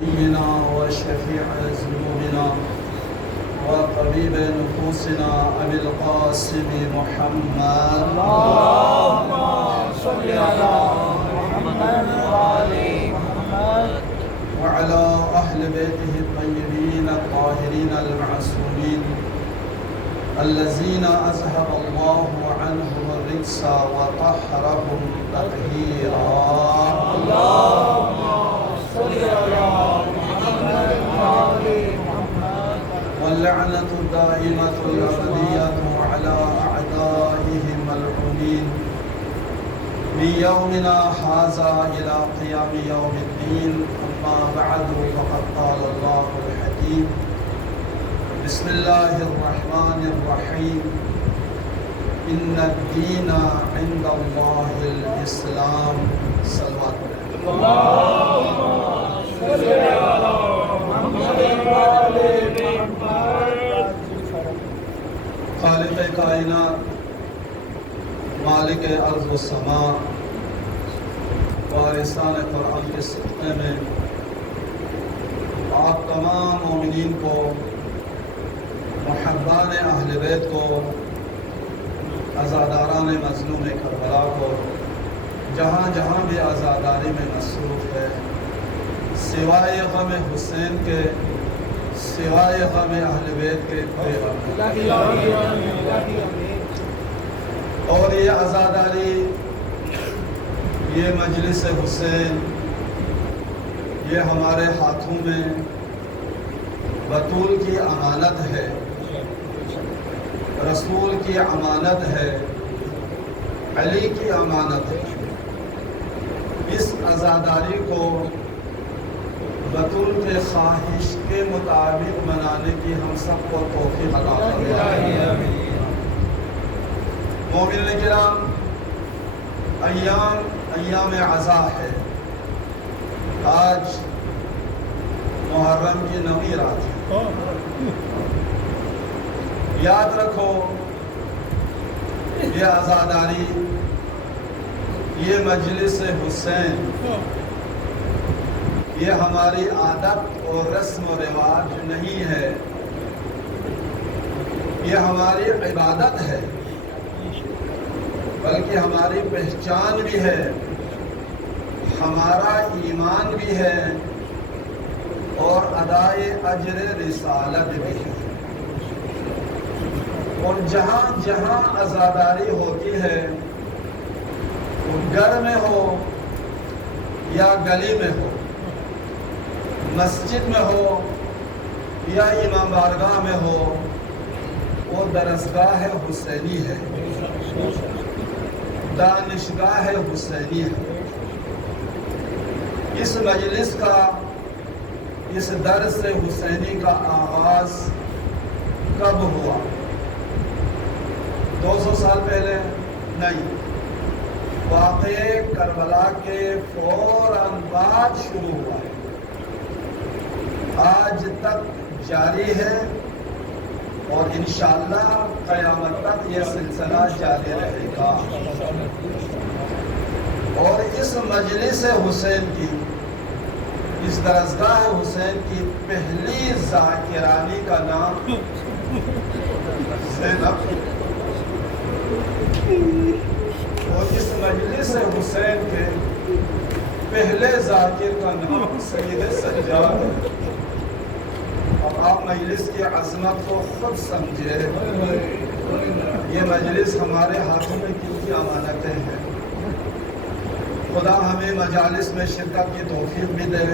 نبينا وشفيع ذنوبنا وطبيب نفوسنا أبي القاسم محمد اللهم صل على محمد وآل محمد وعلى أهل بيته الطيبين الطاهرين المعصومين الذين أذهب الله عنهم الرجس وطهرهم تطهيرا. اللهم صل على محمد وآل محمد واللعنة الدائمة الأبدية على أعدائهم ملعونين من يومنا هذا إلى قيام يوم الدين. أما بعد فقد قال الله الحكيم بسم الله الرحمن الرحيم إن الدين عند الله الإسلام. صلوات اللهم صل على محمد وآل محمد. خالق کائنات، مالک ارض و سما، وارثان قرآن کے صدقے میں آپ تمام مومنین کو، محبان اہل بیت کو، عزاداران مظلوم کربلا کو، جہاں جہاں بھی عزاداری میں مصروف ہے، سوائے غم حسین کے، سوائے غم اہل بیت کے کوئی غم نہیں. اور یہ عزاداری، یہ مجلس حسین، یہ ہمارے ہاتھوں میں بطول کی امانت ہے، رسول کی امانت ہے، علی کی امانت ہے. اس عزاداری کو بطول کے خواہش کے مطابق منانے کی ہم سب کو توفیق عطا فرمائے. مومن کرام، ایام عزا ہے. آج محرم کی 9ویں رات ہے. یاد رکھو، یہ عزاداری، یہ مجلس حسین، یہ ہماری عادت اور رسم و رواج نہیں ہے، یہ ہماری عبادت ہے، بلکہ ہماری پہچان بھی ہے، ہمارا ایمان بھی ہے، اور ادائے اجر رسالت بھی ہے. اور جہاں جہاں عزاداری ہوتی ہے، وہ گھر میں ہو یا گلی میں ہو، مسجد میں ہو یا امام بارگاہ میں ہو، وہ درسگاہ حسینی ہے، دانشگاہ حسینی ہے. اس مجلس کا، اس درس حسینی کا آغاز کب ہوا؟ 200 سال پہلے نہیں، واقعہ کربلا کے فوراً بعد شروع ہوا ہے، آج تک جاری ہے، اور انشاءاللہ قیامت تک یہ سلسلہ جاری رہے گا. اور اس مجلس حسین کی، اس درسگاہ حسین کی پہلی ذاکرانی کا نام زینب، اور اس مجلس حسین کے پہلے ذاکر کا نام سید سجاد ہے. اب آپ مجلس کی عظمت کو خود سمجھے. یہ مجلس ہمارے ہاتھوں میں کن کی امانتیں ہیں. خدا ہمیں مجالس میں شرکت کی توفیق بھی دے،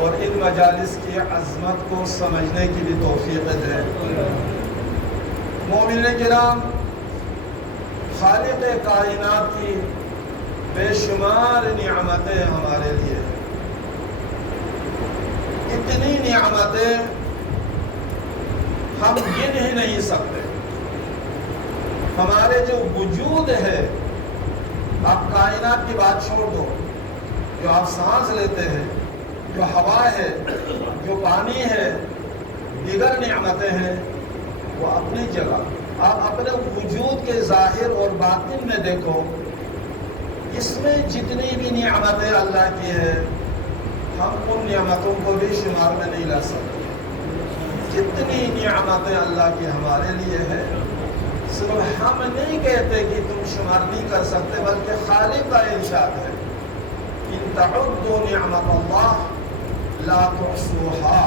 اور ان مجالس کی عظمت کو سمجھنے کی بھی توفیق دے. مومنین کرام، خالق کائنات کی بے شمار نعمتیں ہمارے لیے، اتنی نعمتیں ہم گن ہی نہیں سکتے. ہمارے جو وجود ہے، آپ کائنات کی بات چھوڑ دو، جو آپ سانس لیتے ہیں، جو ہوا ہے، جو پانی ہے، دیگر نعمتیں ہیں، وہ اپنی جگہ. آپ اپنے وجود کے ظاہر اور باطن میں دیکھو، اس میں جتنی بھی نعمتیں اللہ کی ہے، ہم ان نعمتوں کو بھی شمار میں نہیں لا سکتے. جتنی نعمتیں اللہ کی ہمارے لیے ہے صرف ہم نہیں کہتے کہ تم شمار نہیں کر سکتے، بلکہ خالق کا ارشاد ہے ان تعدوا نعمت اللہ لا تحصوها.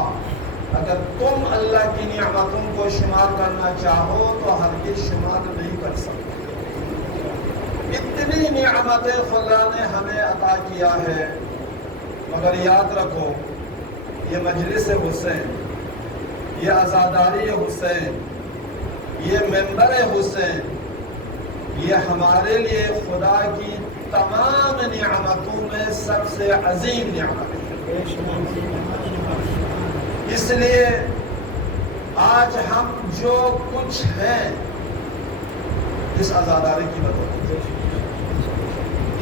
اگر تم اللہ کی نعمتوں کو شمار کرنا چاہو تو ہرگز شمار نہیں کر سکتے. اتنی نعمتیں خدا نے ہمیں عطا کیا ہے، مگر یاد رکھو یہ مجلس حسین، یہ عزاداری حسین، یہ ممبر حسین، یہ ہمارے لیے خدا کی تمام نعمتوں میں سب سے عظیم نعمت ہے. اس لیے آج ہم جو کچھ ہیں اس عزاداری کی بدولت،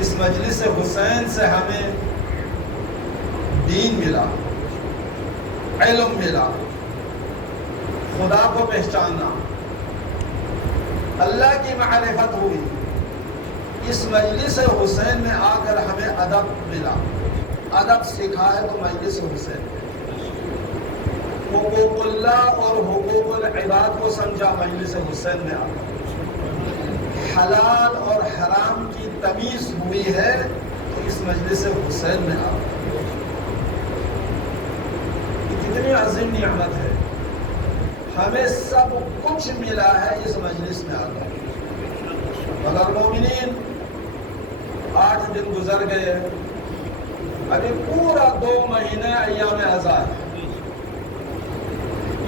اس مجلس حسین سے ہمیں دین ملا، علم ملا، خدا کو پہچانا، اللہ کی معرفت ہوئی. اس مجلس حسین میں آ کر ہمیں ادب ملا، ادب سکھا ہے تو مجلس حسین. حقوق اللہ اور حقوق العباد کو سمجھا مجلس حسین میں آ کر. حلال اور حرام کی تمیز ہوئی ہے تو اس مجلس حسین میں آ کر. یہ کتنی عظیم نعمت ہے، ہمیں سب کچھ ملا ہے اس مجلس میں آ کر. مگر مومنین 8 دن گزر گئے، ابھی پورا 2 مہینے ایام عزا ہے.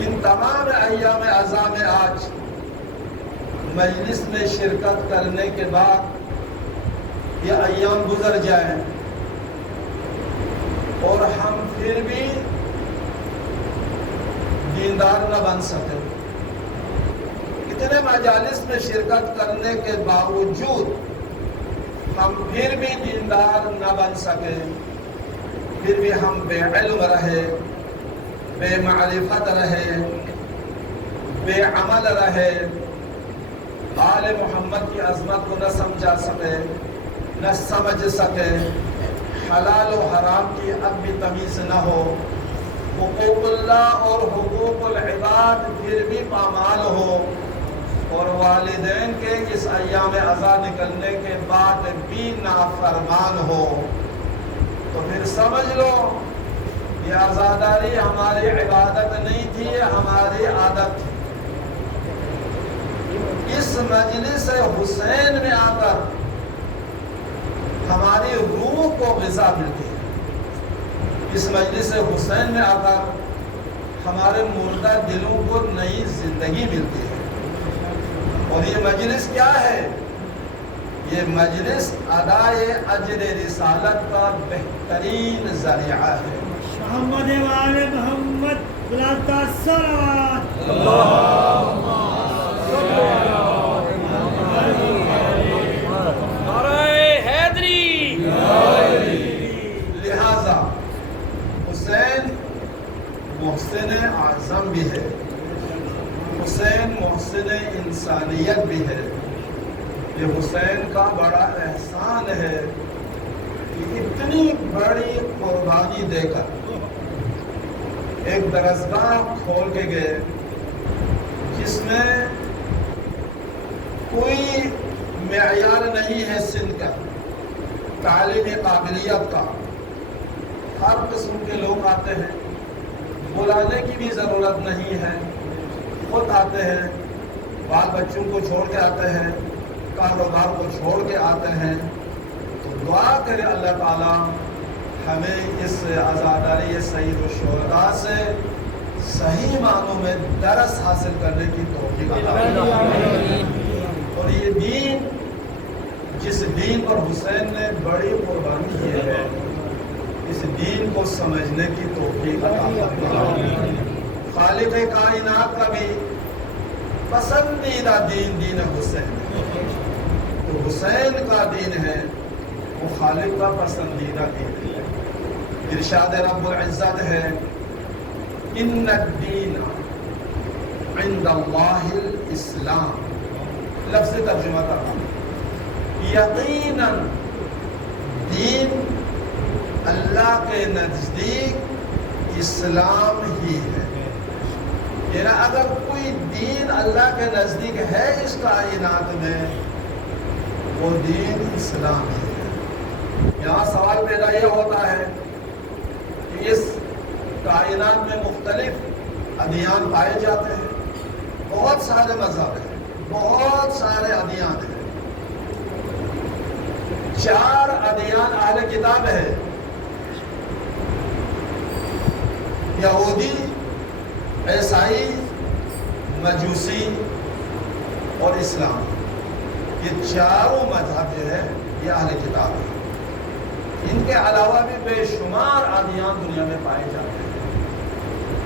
ان تمام ایام عزا میں آج مجلس میں شرکت کرنے کے بعد یہ ایام گزر جائیں اور ہم پھر بھی دیندار نہ بن سکے. اتنے مجالس میں شرکت کرنے کے باوجود ہم پھر بھی دیندار نہ بن سکے، پھر بھی ہم بے علم رہے، بے معرفت رہے، بے عمل رہے، آل محمد کی عظمت کو نہ سمجھا سکے، نہ سمجھ سکے، حلال و حرام کی اب بھی تمیز نہ ہو، حقوق اللہ اور حقوق العباد پھر بھی پامال ہو، اور والدین کے اس ایام عزا نکلنے کے بعد بھی نافرمان ہو، تو پھر سمجھ لو یہ عزاداری ہماری عبادت نہیں تھی، یہ ہماری عادت تھی. اس مجلس حسین میں آ کر ہماری روح کو غذا ملتی ہے. اس مجلس حسین میں آ کر ہمارے مردہ دلوں کو نئی زندگی ملتی ہے. اور یہ مجلس کیا ہے؟ یہ مجلس ادائے اجر رسالت کا بہترین ذریعہ ہے. محمد وآل محمد بلند الصلوات اللہم صل علی نعرہ حیدری. لہذا حسین محسن اعظم بھی ہے، حسین محسن انسانیت بھی ہے. یہ حسین کا بڑا احسان ہے کہ اتنی بڑی قربانی دے کر ایک درسگاہ کھول کے گئے جس میں کوئی معیار نہیں ہے سن کا، تعلیمی قابلیت کا. ہر قسم کے لوگ آتے ہیں، بلانے کی بھی ضرورت نہیں ہے، خود آتے ہیں، بال بچوں کو چھوڑ کے آتے ہیں، کاروبار کو چھوڑ کے آتے ہیں. تو دعا کرے اللہ تعالیٰ ہمیں اس عزاداری سید الشہداء سے صحیح معنوں میں درس حاصل کرنے کی توفیق عطا فرمائے. اور یہ دین، جس دین پر حسین نے بڑی قربانی کی ہے، اس دین کو سمجھنے کی توفیق عطا فرمائے. خالق کائنات کا بھی پسندیدہ دین دین حسین ہے. تو حسین کا دین ہے، وہ خالق کا پسندیدہ دین ہے. ارشاد رب العزت ہے ان الدین عند اللہ الاسلام. لفظ ترجمہ کرتا ہوں، یقیناً دین اللہ کے نزدیک اسلام ہی ہے. یعنی اگر کوئی دین اللہ کے نزدیک ہے اس کائنات میں وہ دین اسلام ہی ہے. یہاں سوال پیدا یہ ہوتا ہے کہ اس کائنات میں مختلف ادیان پائے جاتے ہیں. بہت سارے مذہب ہیں, بہت سارے ادیان ہیں. 4 ادیان اہل کتاب ہے, یہودی, عیسائی, مجوسی اور اسلام. یہ چاروں مذہب جو ہے یہ اہل کتاب ہے. ان کے علاوہ بھی بے شمار ادیان دنیا میں پائے جاتے ہیں,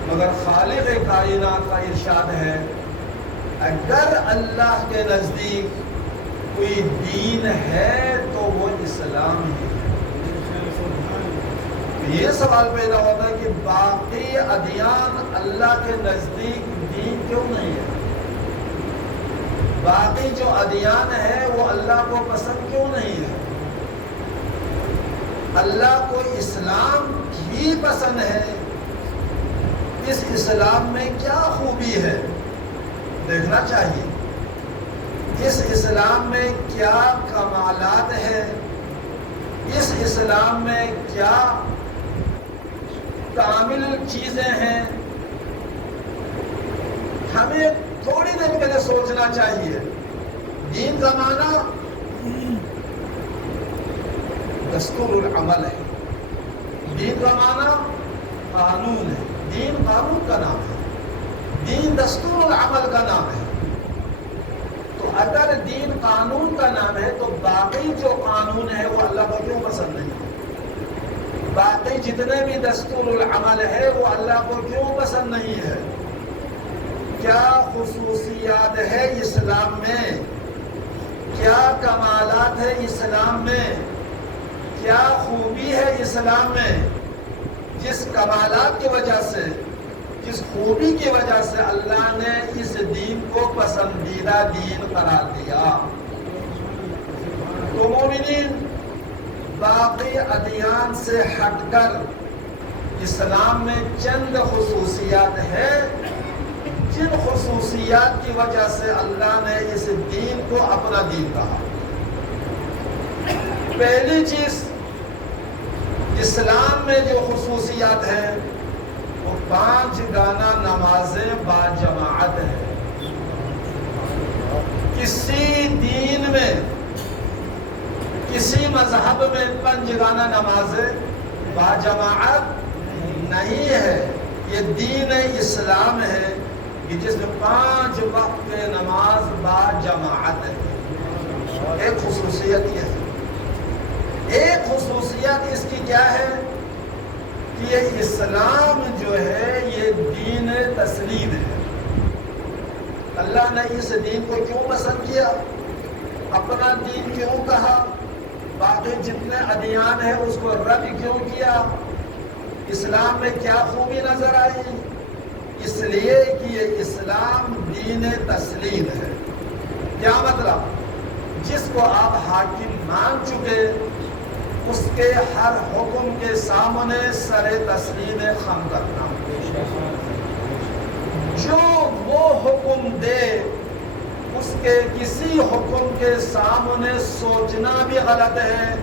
مگر خالق کائنات کا ارشاد ہے اگر اللہ کے نزدیک کوئی دین ہے تو وہ اسلام ہی ہے. یہ سوال پیدا ہوتا ہے کہ باقی ادیان اللہ کے نزدیک دین کیوں نہیں ہے؟ باقی جو ادیان ہے وہ اللہ کو پسند کیوں نہیں ہے؟ اللہ کو اسلام ہی پسند ہے. اس اسلام میں کیا خوبی ہے دیکھنا چاہیے. اس اسلام میں کیا کمالات ہیں, اس اسلام میں کیا کامل چیزیں ہیں, ہمیں تھوڑی دیر پہلے سوچنا چاہیے. دین کا معنی دستور العمل ہے, دین کا معنی قانون ہے. دین قانون کا نام ہے, دین دستور العمل کا نام ہے. تو اگر دین قانون کا نام ہے تو باقی جو قانون ہے وہ اللہ کو کیوں پسند نہیں ہے؟ باقی جتنے بھی دستور العمل ہے وہ اللہ کو کیوں پسند نہیں ہے؟ کیا خصوصیات ہے اسلام میں, کیا کمالات ہے اسلام میں, کیا خوبی ہے اسلام میں جس کمالات کی وجہ سے, جس خوبی کی وجہ سے اللہ نے اس دین کو پسندیدہ دین قرار دیا؟ تو مومنین, باقی ادیان سے ہٹ کر اسلام میں چند خصوصیات ہیں جن خصوصیات کی وجہ سے اللہ نے اس دین کو اپنا دین کہا. پہلی چیز, اسلام میں جو خصوصیات ہیں وہ 5 گانا نمازیں با جماعت ہیں. کسی دین میں, کسی مذہب میں 5 گانا نمازیں با جماعت نہیں ہے. یہ دین اسلام ہے کہ جس میں 5 وقت نماز با جماعت ہے. ایک خصوصیت یہ ہے. ایک خصوصیت اس کی کیا ہے کہ یہ اسلام جو ہے یہ دین تسلیم ہے. اللہ نے اس دین کو کیوں پسند کیا, اپنا دین کیوں کہا, باقی جتنے ادیان ہیں اس کو رد کیوں کیا, اسلام میں کیا خوبی نظر آئی؟ اس لیے کہ یہ اسلام دین تسلیم ہے. کیا مطلب؟ جس کو آپ حاکم مان چکے اس کے ہر حکم کے سامنے سر تسلیم خم کرنا. جو وہ حکم دے اس کے کسی حکم کے سامنے سوچنا بھی غلط ہے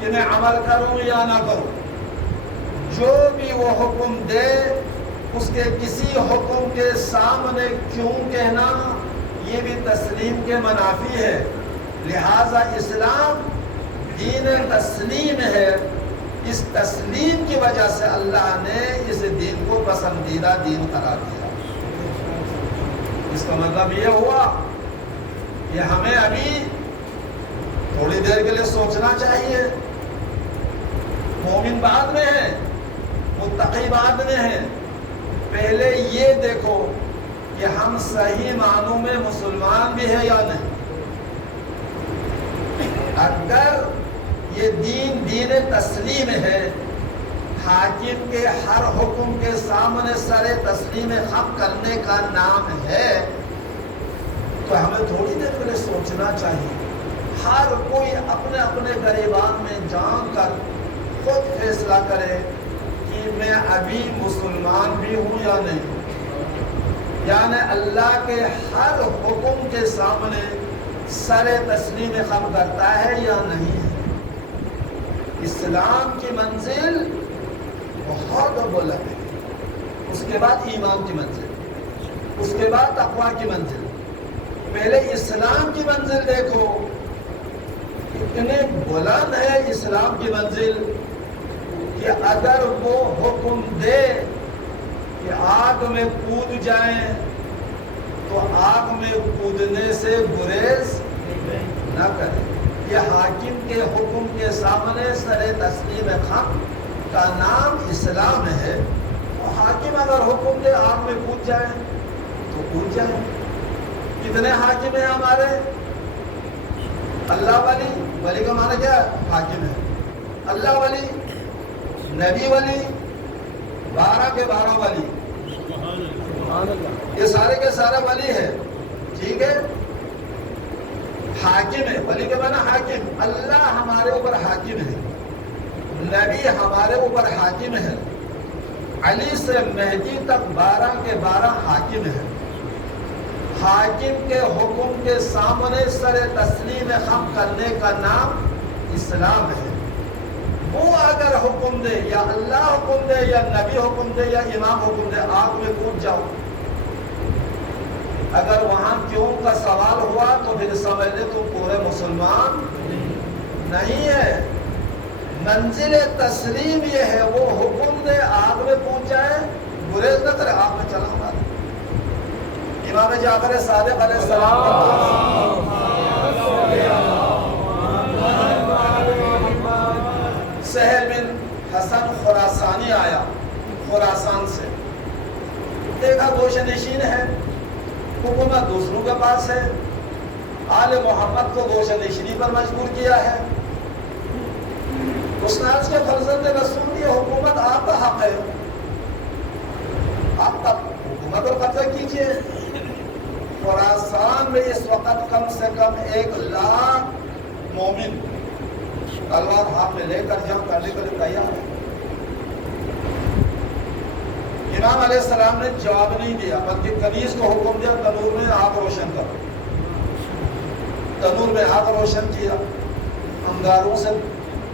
کہ میں عمل کروں یا نہ کروں. جو بھی وہ حکم دے اس کے کسی حکم کے سامنے کیوں کہنا یہ بھی تسلیم کے منافی ہے. لہذا اسلام دین تسلیم ہے. اس تسلیم کی وجہ سے اللہ نے اس دین کو پسندیدہ دین قرار دیا. اس کا مطلب یہ ہوا کہ ہمیں ابھی تھوڑی دیر کے لیے سوچنا چاہیے. مومن بعد میں ہے, متقی بعد میں ہے. پہلے یہ دیکھو کہ ہم صحیح معنوں میں مسلمان بھی ہیں یا نہیں. اگر یہ دین تسلیم ہے, حاکم کے ہر حکم کے سامنے سر تسلیم خم کرنے کا نام ہے, تو ہمیں تھوڑی دیر پہلے سوچنا چاہیے. ہر کوئی اپنے اپنے گریبان میں جان کر خود فیصلہ کرے کہ میں ابھی مسلمان بھی ہوں یا نہیں ہوں، یعنی اللہ کے ہر حکم کے سامنے سر تسلیم خم کرتا ہے یا نہیں ہے۔ اسلام کی منزل بہت بلند ہے، اس کے بعد ایمان کی منزل، اس کے بعد تقویٰ کی منزل۔ پہلے اسلام کی منزل دیکھو، اتنے بلند ہے اسلام کی منزل کہ اگر وہ حکم دے کہ آگ میں کود جائیں تو آگ میں کودنے سے گریز نہ کریں۔ یہ حاکم کے حکم کے سامنے سر تسلیم خم کا نام اسلام ہے۔ اور حاکم اگر حکم دے آگ میں کود جائیں تو کود جائیں۔ کتنے حاکم ہیں ہمارے؟ اللہ ولی، ولی کا معنی کیا ہے؟ حاکم ہے۔ اللہ ولی، نبی ولی، 12 کے 12 ولی، یہ سارے کے سارے ولی ہے، ٹھیک ہے؟ حاکم ہے، ولی کے معنی حاکم۔ اللہ ہمارے اوپر حاکم ہے، نبی ہمارے اوپر حاکم ہے، علی سے مہدی تک 12 کے 12 حاکم ہے۔ حاکم کے حکم کے سامنے سر تسلیم خم کرنے کا نام اسلام ہے۔ وہ اگر حکم دے، یا اللہ حکم دے، یا نبی حکم دے، یا امام حکم دے، آگ میں کود جاؤ، اگر وہاں کیوں کا سوال ہوا تو پھر سمجھ لے تم پورے مسلمان نہیں ہے۔ منزل تسلیم یہ ہے، وہ حکم دے آگ میں کود جائے، گریز نہ کرے، آگ میں چلا مارے۔ امام جعفر صادق علیہ السلام سہل بن حسن خراسانی آیا خراسان سے، دیکھا گوشہ نشین ہے، حکومت دوسروں کے پاس ہے، آل محمد کو گوشہ نشینی پر مجبور کیا ہے۔ اس نے عرض کے فرزند رسول کی حکومت آپ کا حق ہے، آپ کا حکومت پر قبضہ کیجئے۔ خراسان میں اس وقت کم سے کم 1,00,000 مومن تلوار ہاتھ میں لے کر جنگ کرنے کے لیے تیار ہے۔ امام علیہ السلام نے جواب نہیں دیا، بلکہ کنیز کو حکم دیا تنور میں آگ روشن کرو۔ تنور میں آگ روشن کیا، انگاروں سے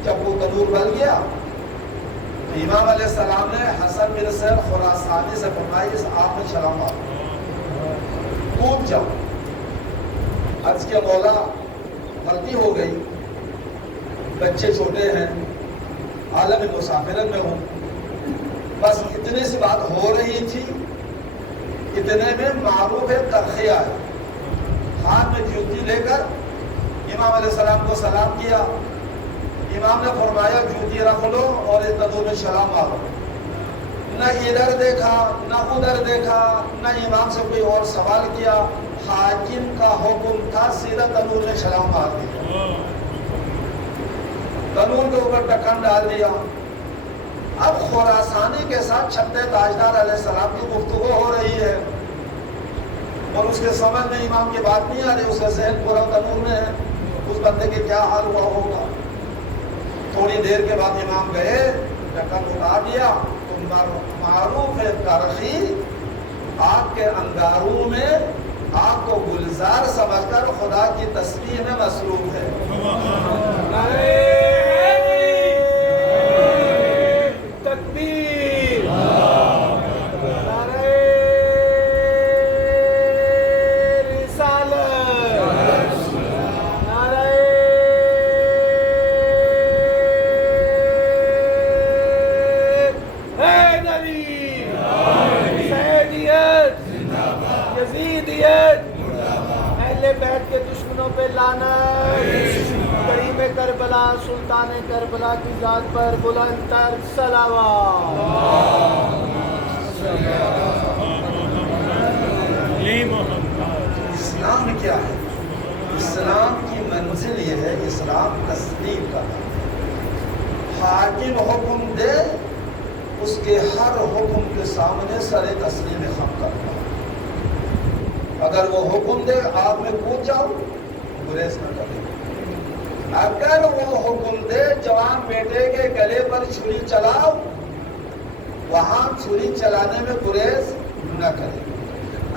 جب وہ تنور بل گیا، امام علیہ السلام نے حسن بن سیر خراسانی سے فرمایا اس آگ میں چھلانگ مارو، کود جاؤ۔ عرض کے مولا غلطی ہو گئی، بچے چھوٹے ہیں، عالم مسافرت میں ہوں، بس اتنی سی بات ہو رہی تھی، اتنے میں معروف ترخی آئے، ہاتھ میں جوتی لے کر امام علیہ السلام کو سلام کیا۔ امام نے فرمایا جوتی رکھ لو اور اس تنور میں چھلانگ مارو۔ نہ ادھر دیکھا نہ ادھر دیکھا، نہ امام سے کوئی اور سوال کیا، حاکم کا حکم تھا، سیدھا تنور میں چھلانگ مار دیا، تنور کے اوپر ڈھکن ڈال دیا۔ اب خراسانی کے ساتھ چھٹے تاجدار علیہ السلام کی گفتگو ہو رہی ہے اور اس کے سمجھ میں امام کی بات نہیں آ رہی، اس کا ذہن پورا تنور میں ہے، اس بندے کے کیا حال ہوا ہوگا۔ تھوڑی دیر کے بعد امام گئے، ڈھکن اٹھا دیا، معروف ترخی آگ کے انگاروں میں آگ کو گلزار سمجھ کر خدا کی تسبیح میں مصروف ہے۔ تکبیر، بیت کے دشمنوں پہ لعنت، کریم کربلا سلطان کربلا کی ذات پر بلند تر صلوات۔ اسلام کیا ہے؟ اسلام کی منزل یہ ہے، اسلام تسلیم کا ہے۔ حاکم حکم دے، اس کے ہر حکم کے سامنے سر تسلیم خم کرنا۔ اگر وہ حکم دے آگ میں کود جاؤ، گریز نہ کرے۔ اگر وہ حکم دے جوان بیٹے کے گلے پر چھری چلاؤ، وہاں چھری چلانے میں گریز نہ کرے۔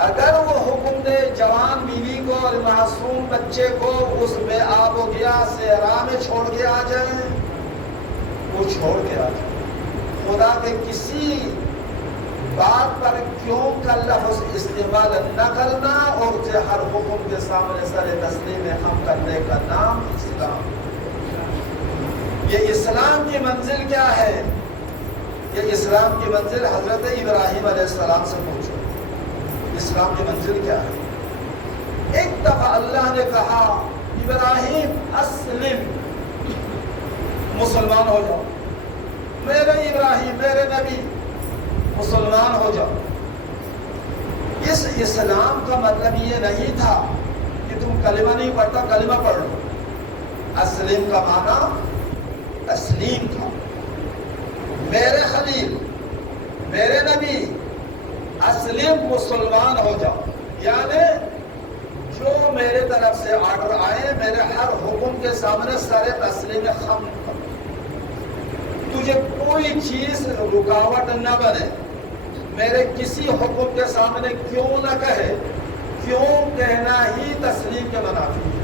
اگر وہ حکم دے جوان بیوی کو اور معصوم بچے کو اس بے آب و گیا صحرا میں چھوڑ کے آ جائیں، وہ چھوڑ کے آ جائیں۔ خدا کے کسی بات پر کیوں کا لفظ استعمال نہ کرنا اور اسے ہر حکم کے سامنے سر تسلیم ہم کرنے کا نام اسلام۔ یہ اسلام کی منزل کیا ہے؟ یہ اسلام کی منزل حضرت ابراہیم علیہ السلام سے پوچھو، اسلام کی منزل کیا ہے؟ ایک دفعہ اللہ نے کہا ابراہیم اسلم، مسلمان ہو جاؤ، میرے ابراہیم میرے نبی مسلمان ہو جاؤ۔ اس اسلام کا مطلب یہ نہیں تھا کہ تم کلمہ نہیں پڑھتا کلمہ پڑھ لو۔ اسلم کا معنی تسلیم تھا، میرے خلیل میرے نبی اسلم مسلمان ہو جاؤ، یعنی جو میرے طرف سے آرڈر آئے میرے ہر حکم کے سامنے سر تسلیم خم کرو، تجھے کوئی چیز رکاوٹ نہ بنے، میرے کسی حکم کے سامنے کیوں نہ کہے، کیوں کہنا ہی تسلیم کے منافی ہے۔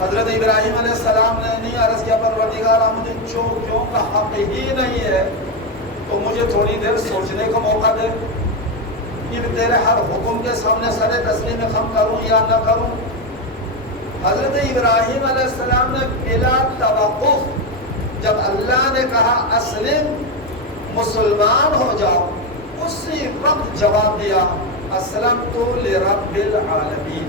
حضرت ابراہیم علیہ السلام نے نہیں عرض کیا پروردگارا مجھے کیوں کا حق ہی نہیں ہے تو مجھے تھوڑی دیر سوچنے کا موقع دے کہ تیرے ہر حکم کے سامنے سر تسلیم خم کروں یا نہ کروں۔ حضرت ابراہیم علیہ السلام نے بلا توقف جب اللہ نے کہا اسلم مسلمان ہو جاؤ، اسی وقت جواب دیا اسلمت لرب العالمین،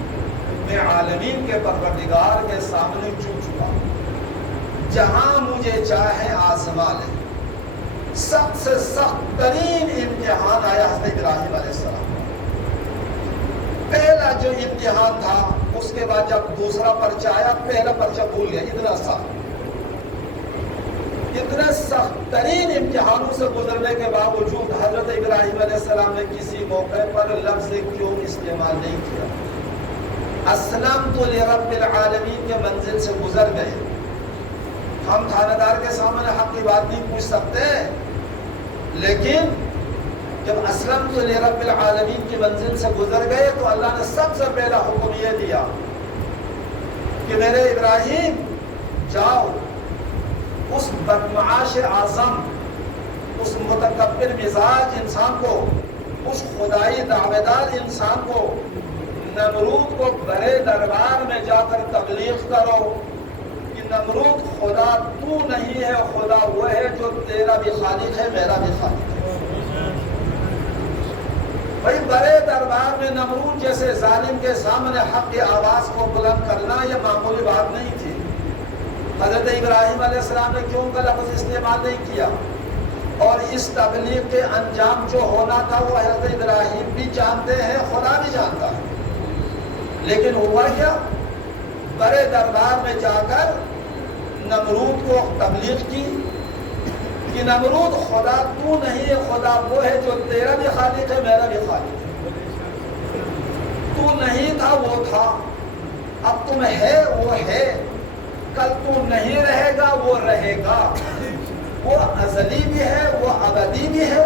میں عالمین کے پروردگار کے سامنے جھک چکا ہوں، جہاں مجھے چاہے آزما لے۔ سب سے سخت ترین امتحان آیا حضرت ابراہیم علیہ السلام، پہلا جو امتحان تھا اس کے بعد جب دوسرا پرچہ آیا پہلا پرچہ بھول گیا، اتنے سخت ترین امتحانوں سے گزرنے کے باوجود حضرت ابراہیم علیہ السلام نے کسی موقع پر لفظ کیوں استعمال نہیں کیا۔ اسلمت لرب العالمین کے منزل سے گزر گئے۔ ہم تھانہ دار کے سامنے حق کی بات نہیں پوچھ سکتے، لیکن جب اسلمت لرب العالمین کی منزل سے گزر گئے تو اللہ نے سب سے پہلا حکم یہ دیا کہ میرے ابراہیم جاؤ اس بدمعاش اعظم، اس متکبر مزاج انسان کو، اس خدائی دعویدار انسان کو، نمرود کو بڑے دربار میں جا کر تبلیغ کرو کہ نمرود خدا تو نہیں ہے، خدا وہ ہے جو تیرا بھی خالق ہے میرا بھی خالق ہے۔ بھائی بڑے دربار میں نمرود جیسے ظالم کے سامنے حق کی آواز کو بلند کرنا یہ معمولی بات نہیں تھی۔ حضرت ابراہیم علیہ السلام نے کیوں کا لفظ استعمال نہیں کیا، اور اس تبلیغ کے انجام جو ہونا تھا وہ حضرت ابراہیم بھی جانتے ہیں، خدا بھی جانتا ہے، لیکن ہوا کیا؟ بڑے دربار میں جا کر نمرود کو تبلیغ کی کہ نمرود خدا تو نہیں ہے، خدا وہ ہے جو تیرا بھی خالق ہے میرا بھی خالق ہے، تو نہیں تھا وہ تھا، اب تم ہے وہ ہے، کل تو نہیں رہے گا وہ رہے گا، وہ ازلی بھی ہے وہ ابدی بھی ہے،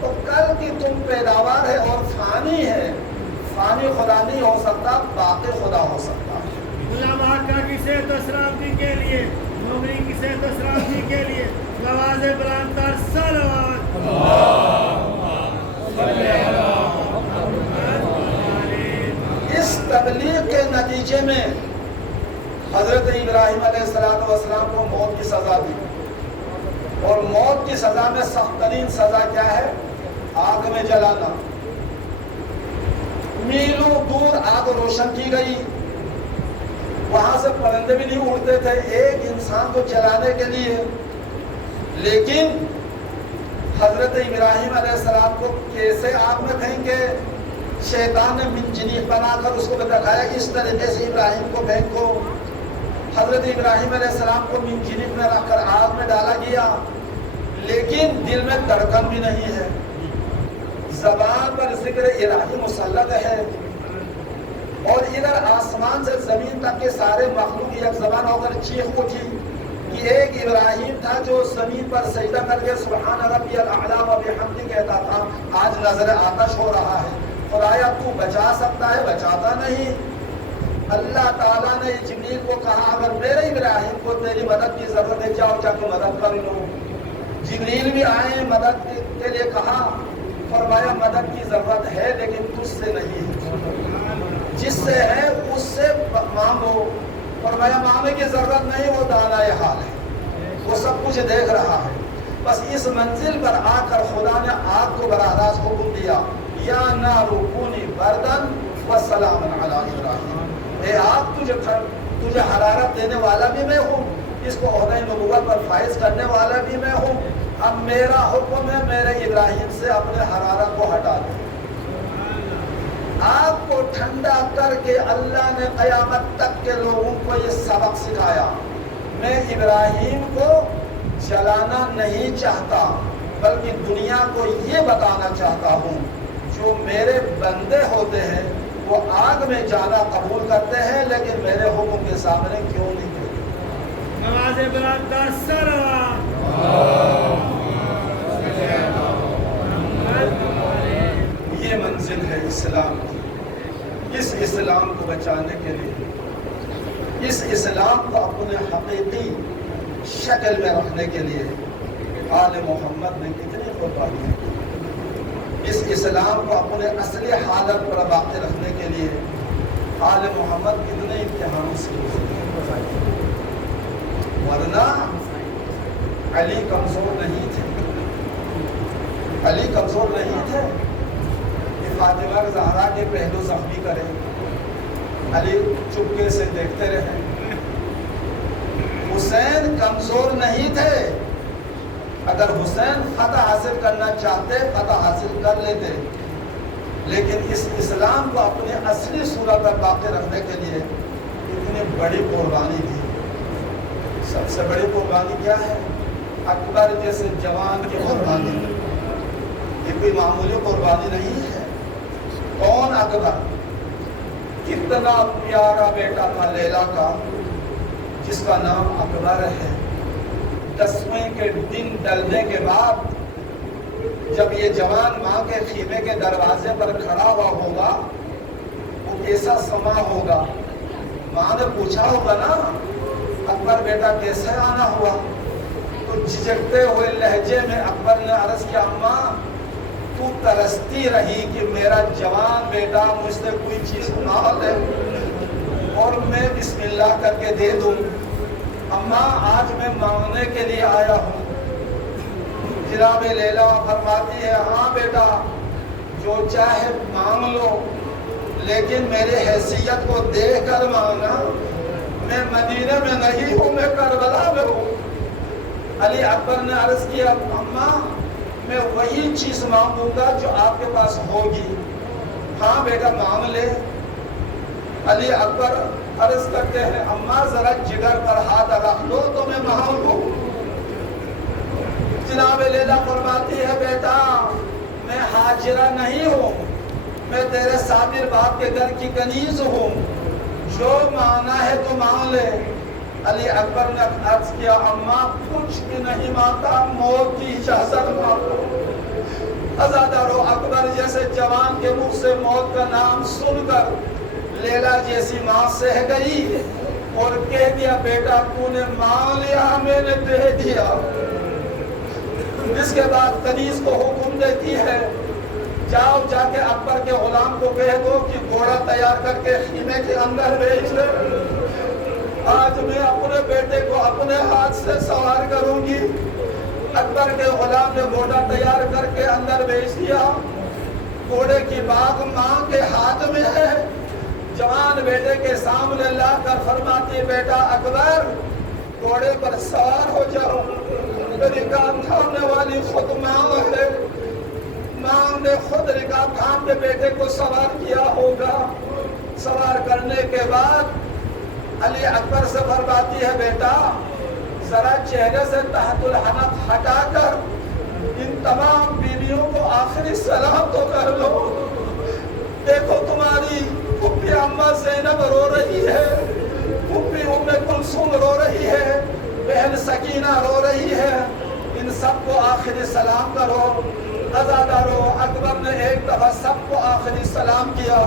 تو کل کی تم پیداوار ہے اور فانی ہے، فانی خدا نہیں ہو سکتا باقی خدا ہو سکتا ہے۔ علماء کا کی صحت و سلامتی کے لیے، مومنین کی صحت و سلامتی کے لیے نواز بلند تر صلوات۔ اس تبلیغ کے نتیجے میں حضرت ابراہیم علیہ السلام کو موت کی سزا دی، اور موت کی سزا میں سخت ترین سزا کیا ہے؟ آگ میں جلانا۔ میلوں دور آگ روشن کی گئی، وہاں سے پرندے بھی نہیں اڑتے تھے ایک انسان کو جلانے کے لیے، لیکن حضرت ابراہیم علیہ السلام کو کیسے آگ میں پھینکے؟ شیطان نے منجنیق بنا کر اس کو دکھایا اس طریقے سے ابراہیم کو پھینکو۔ حضرت ابراہیم علیہ السلام کو منجنیق میں رکھ کر آگ میں ڈالا گیا، لیکن دل میں دھڑکن بھی نہیں ہے، زبان پر ذکر الہی مسلط ہے، اور ادھر آسمان سے زمین تک کے سارے مخلوق یک زبان ہو کر چیخ اٹھی کہ ایک ابراہیم تھا جو زمین پر سجدہ کر کے سبحان ربی الاعلیٰ و بحمدہ کہتا تھا، آج نظر آتش ہو رہا ہے۔ خدایا تو بچا سکتا ہے، بچاتا نہیں۔ اللہ تعالیٰ نے جبریل کو کہا اگر میرے ابراہیم کو تیری مدد کی ضرورت ہے جاؤ جا کے مدد کر لو۔ جبریل بھی آئے، مدد کے لیے کہا، فرمایا مدد کی ضرورت ہے لیکن تجھ سے نہیں ہے، جس سے ہے اس سے مانگو۔ فرمایا مانگنے کی ضرورت نہیں، وہ دانائے حال ہے، وہ سب کچھ دیکھ رہا ہے۔ بس اس منزل پر آ کر خدا نے آگ کو براہ راست حکم دیا، یا نار کونی بردن وسلام علی ابراہیم، اے آگ تجھے حرارت دینے والا بھی میں ہوں، اس کو عہدہ نبوت پر فائز کرنے والا بھی میں ہوں۔ اب میرا حکم ہے میرے ابراہیم سے اپنے حرارت کو ہٹا دیں۔ آگ کو ٹھنڈا کر کے اللہ نے قیامت تک کے لوگوں کو یہ سبق سکھایا، میں ابراہیم کو جلانا نہیں چاہتا بلکہ دنیا کو یہ بتانا چاہتا ہوں جو میرے بندے ہوتے ہیں وہ آگ میں جانا قبول کرتے ہیں لیکن میرے حکم کے سامنے کیوں نہیں کرتے؟ نماز بلند الصلوات۔ یہ منزل ہے اسلام کی۔ اس اسلام کو بچانے کے لیے، اس اسلام کو اپنے حقیقی شکل میں رکھنے کے لیے آل محمد نے کتنی قربانی کی۔ اس اسلام کو اپنے اصلی حالت پر باقی رکھنے کے لیے آل محمد کتنے امتحانوں سے گزرے، ورنہ علی کمزور نہیں تھے، علی کمزور نہیں تھے کہ فاطمہ زہرا کے پہلو زخمی کرے، علی چپکے سے دیکھتے رہے۔ حسین کمزور نہیں تھے، اگر حسین فتح حاصل کرنا چاہتے فتح حاصل کر لیتے، لیکن اس اسلام کو اپنے اصلی صورت پر باقی رکھنے کے لیے اتنی بڑی قربانی دی۔ سب سے بڑی قربانی کیا ہے؟ اکبر جیسے جوان کی قربانی، یہ کوئی معمولی قربانی نہیں ہے۔ کون اکبر؟ کتنا پیارا بیٹا تھا لیلا کا جس کا نام اکبر ہے۔ 10ویں کے دن ڈلنے کے بعد جب یہ جوان ماں کے خیمے کے دروازے پر کھڑا ہوا ہوگا وہ کیسا سما ہوگا؟ ماں نے پوچھا ہوگا نا اکبر بیٹا کیسے آنا ہوا؟ تو جھجکتے ہوئے لہجے میں اکبر نے عرض کیا اماں تو ترستی رہی کہ میرا جوان بیٹا مجھ سے کوئی چیز نہ لے اور میں بسم اللہ کر کے دے دوں۔ اماں آج میں مانگنے کے لیے آیا ہوں۔ جناب لیلا فرماتی ہے ہاں بیٹا جو چاہے مانگ لو لیکن میرے حیثیت کو دیکھ کر مانگنا، میں مدینہ میں نہیں ہوں، میں کربلا میں ہوں۔ علی اکبر نے عرض کیا اماں میں وہی چیز مانگوں گا جو آپ کے پاس ہوگی۔ ہاں بیٹا مانگ لے۔ علی اکبر عرض کرتے ہیں اماں ذرا جگر پر ہاتھ رکھ لو تو میں مانگوں۔ جناب لیلا فرماتی ہے بیٹا میں حاجرہ نہیں ہوں، میں تیرے صابر باپ کے گھر کی کنیز ہوں، جو مانگنا ہے تو مانگ لے۔ علی اکبر نے عرض کیا اماں کچھ بھی نہیں مانگتا، موت کی اجازت مانگو۔ عزادارو اکبر جیسے جوان کے منہ سے موت کا نام سن کر لیلا جیسی ماں سہ گئی اور کہہ دیا بیٹا تو نے مانگ لیا میں نے دے دیا۔ اس کے بعد کنیز کو حکم دیتی ہے جاؤ جا کے اکبر کے غلام کو کہہ دو کہ گھوڑا تیار کر کے خیمے کے اندر بھیج دے، آج میں اپنے بیٹے کو اپنے ہاتھ سے سوار کروں گی۔ اکبر کے غلام نے گھوڑا تیار کر کے اندر بھیج دیا۔ گھوڑے کی باغ ماں کے ہاتھ میں ہے، جوان بیٹے کے سامنے لا کر فرماتی بیٹا اکبر گھوڑے پر سوار ہو جاؤ، رکاب تھامنے والی خود ماں ہے، ماں نے خود رکاب تھام کے بیٹے کو سوار کیا ہوگا۔ سوار کرنے کے بعد علی اکبر سے فرماتی ہے بیٹا ذرا چہرے سے تحت الحنف ہٹا کر ان تمام بیویوں کو آخری سلام تو کر لو، دیکھو تمہاری پھپھی اماں زینب رو رہی ہے، پھوپھی ام کلثوم رو رہی ہے، بہن سکینہ رو رہی ہے، ان سب کو آخری سلام کرو۔ عزادارو اکبر نے ایک دفعہ سب کو آخری سلام کیا۔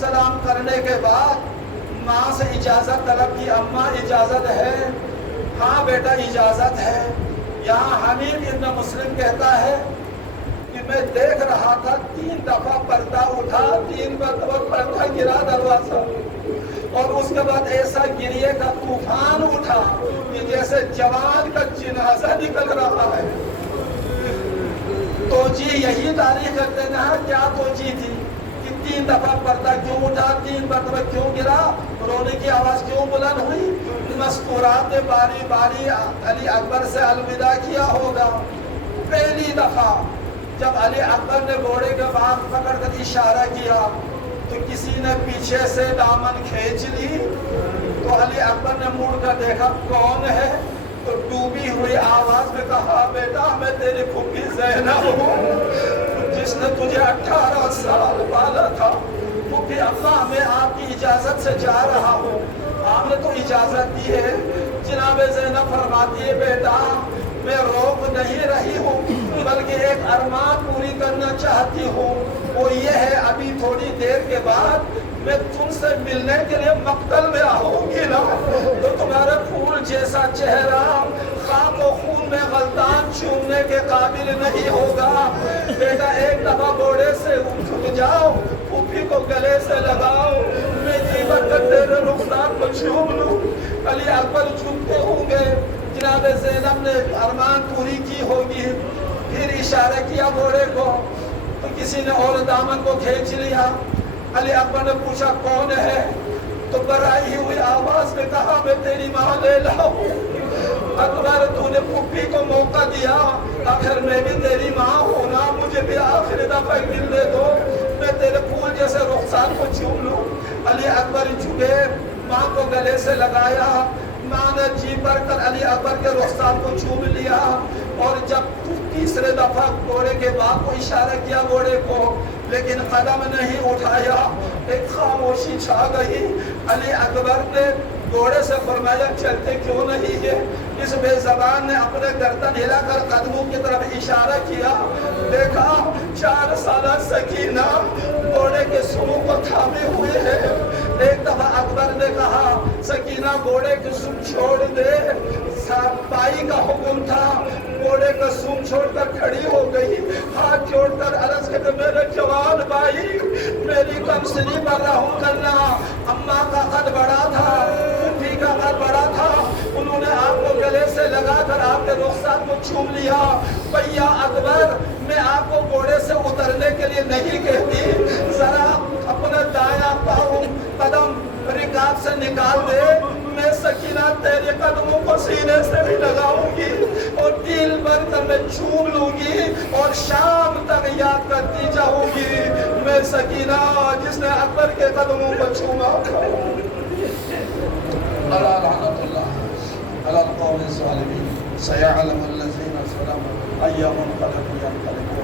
سلام کرنے کے بعد ماں سے اجازت طلب کی، اماں اجازت ہے؟ ہاں بیٹا اجازت ہے۔ یہاں حمید ابن مسلم کہتا ہے کہ میں دیکھ رہا تھا 3 دفعہ پردہ اٹھا، 3 مرتبہ پردہ گرا دروازہ، اور اس کے بعد ایسا گریے کا طوفان اٹھا کہ جیسے جوان کا جنازہ نکل رہا ہے۔ توجیہ یہی تاریخ رکھتے ہیں، کیا توجیہ تھی کہ 3 دفعہ پردہ کیوں اٹھا، 3 مرتبہ کیوں گرا، رونے کی آواز کیوں بلند ہوئی؟ مذکورات نے باری باری علی اکبر سے الوداع کیا ہوگا۔ پہلی دفعہ جب علی اکبر نے گھوڑے کے بعد پکڑ کر اشارہ کیا تو کسی نے پیچھے سے دامن کھینچ لی، تو علی اکبر نے مڑ کر دیکھا کون ہے، تو ڈوبی ہوئی آواز میں کہا بیٹا میں تیری پھوپھی زینب ہوں جس نے تجھے 18 سال پالا تھا۔ پھوپھی ابا میں آپ کی اجازت سے جا رہا ہوں۔ آپ نے تو اجازت دی ہے۔ جناب زینب فرماتی ہے بیٹا میں روک نہیں رہی ہوں بلکہ ایک ارمان پوری کرنا چاہتی ہوں، وہ یہ ہے ابھی تھوڑی دیر کے بعد میں تم سے ملنے کے لیے مقتل میں آؤں گی نا، تو تمہارے پھول جیسا چہرہ خاک و خون میں غلطان چومنے کے قابل نہیں ہوگا۔ بیٹا ایک دفعہ گھوڑے سے اٹھ جاؤ، پھوپھی کو گلے سے لگاؤ، میں جی بھر کر تیرے رخسار کو چوم لوں۔ علی اکبر چومتے ہوں گے۔ جناب زینب نے ارمان پوری کی ہوگی، پھر اشارہ کیا گھوڑے کو تو کسی نے اور دامن کو کھینچ لیا۔ علی اکبر نے پوچھا کون ہے، تو برائی ہوئی آواز میں کہا میں تیری ماں لیلا ہوں۔ اکبر تو نے پھوپھی کو موقع دیا، آخر میں بھی تیری ماں ہوں نا، مجھے بھی آخری دفعہ ملنے دو، میں تیرے پھول جیسے رخسار کو چوم لوں۔ علی اکبر جھکے، ماں کو گلے سے لگایا، ماں نے جی بھر کر علی اکبر کے رخسار کو چوم لیا، اور جب تیسرے دفعہ گھوڑے کے باپ کو اشارہ کیا گھوڑے کو، لیکن قدم نہیں اٹھایا، ایک خاموشی چھا گئی۔ علی اکبر نے گھوڑے سے فرمایا چلتے کیوں نہیں ہے؟ اس بے زبان نے اپنے گردن ہلا کر قدموں کی طرف اشارہ کیا، دیکھا 4 سالہ سکینہ گھوڑے کے سروں کو تھامے ہوئے ہے۔ ایک دفعہ اکبر نے کہا سکینہ گھوڑے کی سم چھوڑ دے، بائی کا حکم تھا، گھوڑے کا سم چھوڑ کر کھڑی ہو گئی، ہاتھ جوڑ کر عرض کرتے میرے جوان بھائی میری کمسنی پر رحم کرنا، اماں کا قد بڑا تھا، پھوپھی کا قد بڑا تھا، انہوں نے آپ کو گلے سے لگا کر آپ کے رخسار کو چوم لیا۔ بھیا اکبر میں آپ کو گھوڑے سے اترنے کے لیے نہیں کہتی، ذرا اپنا دایاں پاؤں قدم رکاب سے نکال دے، میں سکینہ تیرے قدموں کو سینے سے بھی لگاؤں گی اور دل بھر کر میں چوم لوں گی اور شام تک یاد کرتی جاؤں گی میں سکینہ جس نے اکبر کے قدموں کو چوما تھا۔ اللہ رحمت اللہ علی القوم الظالمین سیعلم الذین ظلموا ای منقلب ینقلبون۔